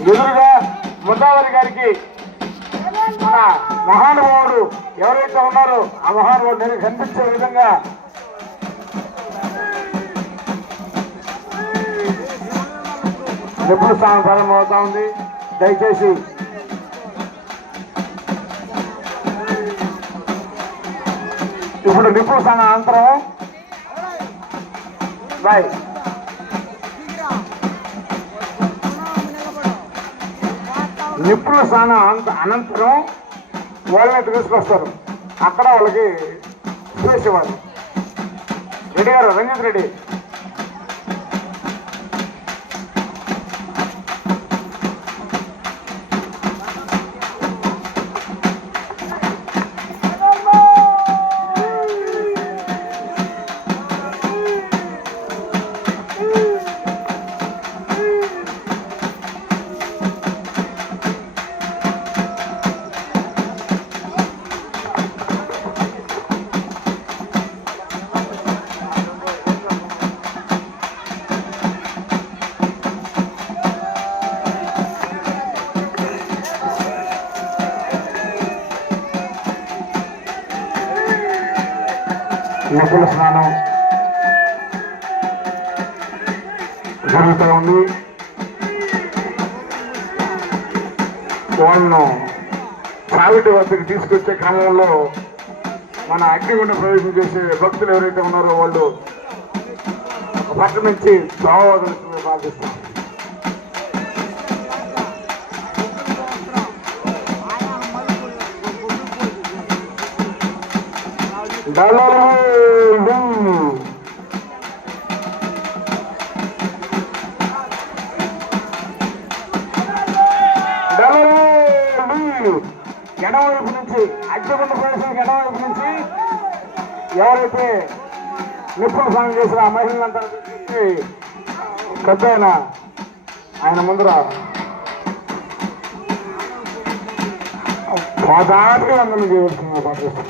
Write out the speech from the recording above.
ఎదురుగా ముద్దావరి గారికి మన మహానుభావుడు ఎవరైతే ఉన్నారో ఆ మహానుభావుడు నేను కనిపించే విధంగా నిపుణ స్థానం ప్రారంభమవుతా ఉంది. దయచేసి ఇప్పుడు నిపుణ స్థానం అనంతరం బాయ్ నిపుణ స్థానం అనంతరం వాళ్ళని తీసుకొస్తారు. అక్కడ వాళ్ళకి స్పేస్ ఇవ్వాలి. రెడ్డి గారు, రంజిత్ రెడ్డి నిపుణ స్నానం జరుగుతూ ఉంది. వాళ్ళను సావిటి వద్దకు తీసుకొచ్చే క్రమంలో మన అగ్నిగుండ ప్రవేశం చేసే భక్తులు ఎవరైతే ఉన్నారో వాళ్ళు పక్క నుంచి దోవదలుచుకుని ప్రార్థిస్తారు. ఎడమవైపు నుంచి అగ్నిగుండ ప్రవేశానికి ఎడమవైపు నుంచి ఎవరైతే నిపుణ స్నానం చేసిన ఆ మహిళలంతా పెద్ద ఆయన ముందర పాదానికి వందలు చేయవలసిందిగా ప్రార్థిస్తాం.